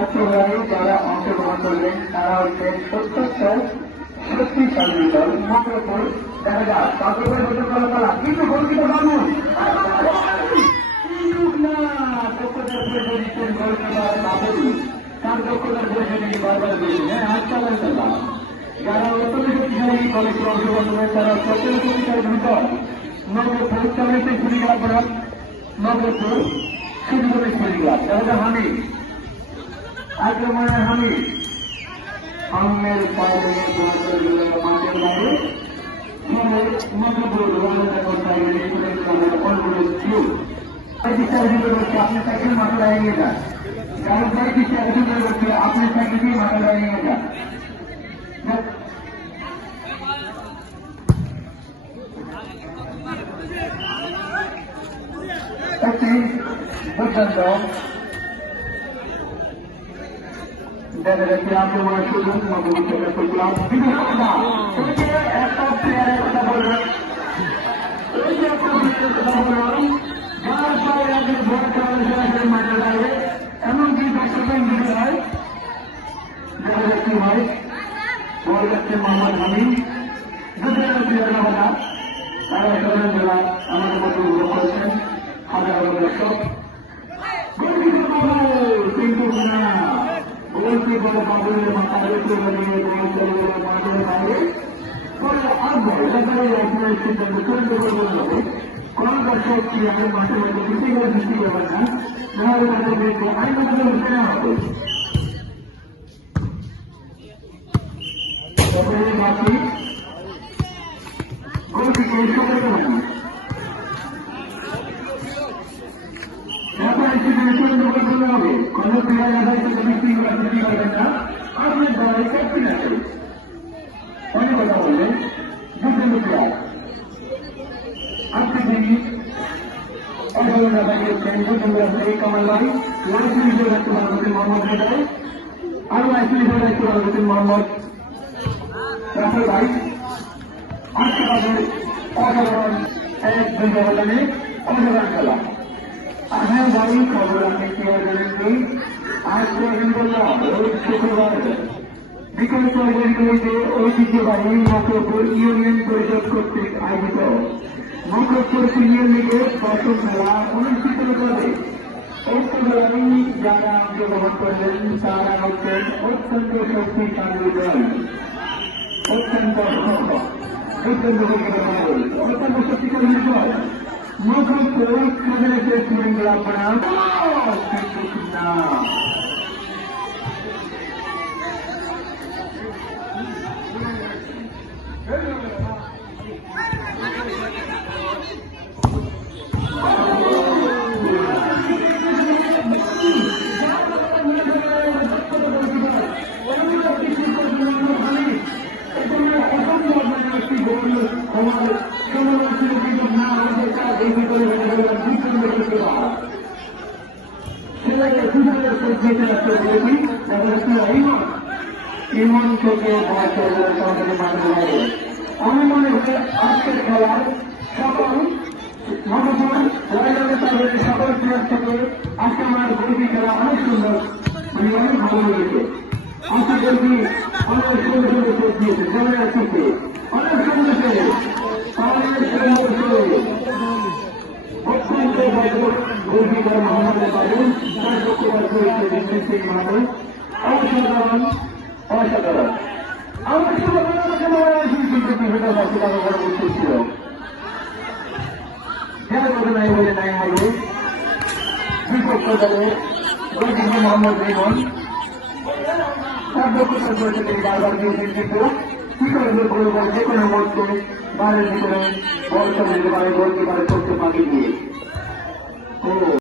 অক্টোবরে যারা অংশগ্রহণ করবেন তারা হচ্ছে সত্তর শক্তিশালী দল মকরপুর। দেখা যাক কাকরের হতে কলা কিন্তু গর্বিত বাবু তার দক্ষতার পরিষদে বারবার দিয়েছেন। হ্যাঁ, হাত চালাই চালা যারা অত্যন্ত শক্তিশালী কলেজে অংশগ্রহণ করবেন তারা 17 শক্তিশালী ভিতর নগরপুর চল্লিশের কুড়িগ্রাম বরাদ নগরপুর সুন্দরের কুড়িগ্রাম। তাহলে হামি আক্রমণের হামি আমের পায়ে মাঠের বাইরে নগরপুর আপনি সাইকেল মাথা লাগিয়ে যান। কারণ আপনি সাইকেল দিয়ে মাথা লাগিয়ে যান। পর্যন্ত দেখা যাচ্ছে আক্রমণ শুরু করলাম একটা প্লেয়ারের কথা বলবেন মাঠে লাগে এমনকি দর্শকের মিলে হয়। দেখা যাচ্ছে ভাই বল যাচ্ছে মোহাম্মদ হামিদ দুটো প্লেয়ারের কথা তারা সবাই জেলা আমাদের মধ্যে উল্লেখ করেছেন। হাজার হাজার দর্শক কিন্তু না বলতে বড় বাবুলের মাথা রেখে নিয়ে মাঠের বাইরে পরে আসবে এলাকায় আপনার সিদ্ধান্ত চূড়ান্ত করে বলতে হবে কোন দর্শক কি এখন মাঠের মধ্যে বৃষ্টি করে বৃষ্টি করবেন না নাহলে মাঠে দেখবো আইন মাত্র উঠে নেওয়া হবে। বাকি গোলটি করতে পারবে না হবে কোন প্লেয়ার করবেন না আপনার দলের ক্যাপ্টেন আছে অনেক কথা বললেন দুটো প্লেয়ার আপনি তিনি অবদান রাখাচ্ছেন কামাল ভাই লাইফ হিসেবে রাখতে পারবেন মোহাম্মদ রেজাই আর লাইফ হিসেবে রাখতে পারবেন মোহাম্মদ রাফেল ভাই। আজকে তাদের অসাধারণ এক দুই ব্যবধানে অসাধারণ খেলা। হ্যাঁ ভাই খবর আপনি কি জানেননি আজকে বললাম ওই শুক্রবার বিকেল চৌধুরীতে ঐতিহ্যবাহী মকরপুর ইউনিয়ন পরিষদ কর্তৃক আয়োজিত মকরপুর সিনিয়র লিগের দশম খেলা অনুষ্ঠিত হবে। অক্টোবরে যারা অংশগ্রহণ করলেন তারা হচ্ছেন অত্যন্ত শক্তিশালী দল অত্যন্ত অত্যন্ত শক্তিশালী দল মকরপুর কাদের স্টুডেন্টরা আপনারা না ইমন থেকে আমি মনে হয় আজকের খেলার সকল সকল প্লেয়ার থেকে আজকে আমার গরিবী খেলা অনেক সুন্দর আমি অনেক ভালো লেগেছে। আশা করি অনেক সুন্দর সুন্দর চোখ দিয়েছে জমে আসছে অনেক সুন্দর অত্যন্ত গরিবীরা মোহাম্মদ বাবুল তার বক্তব্য করেছে সিং মাহমুদ অসাধারণ অসাধারণ আমার ছিল খেলা করবে নাই বলে নাই হবে বিপক্ষ দলে মোহাম্মদ রিমন তার বক্তব্য করেছে তিনি বারবার দিয়েছেন কিন্তু কি করবে বলবো যে কোনো মুহূর্তে বাইরের ভিতরে বল চলে যেতে পারে গোলকিপারে করতে পারে গিয়ে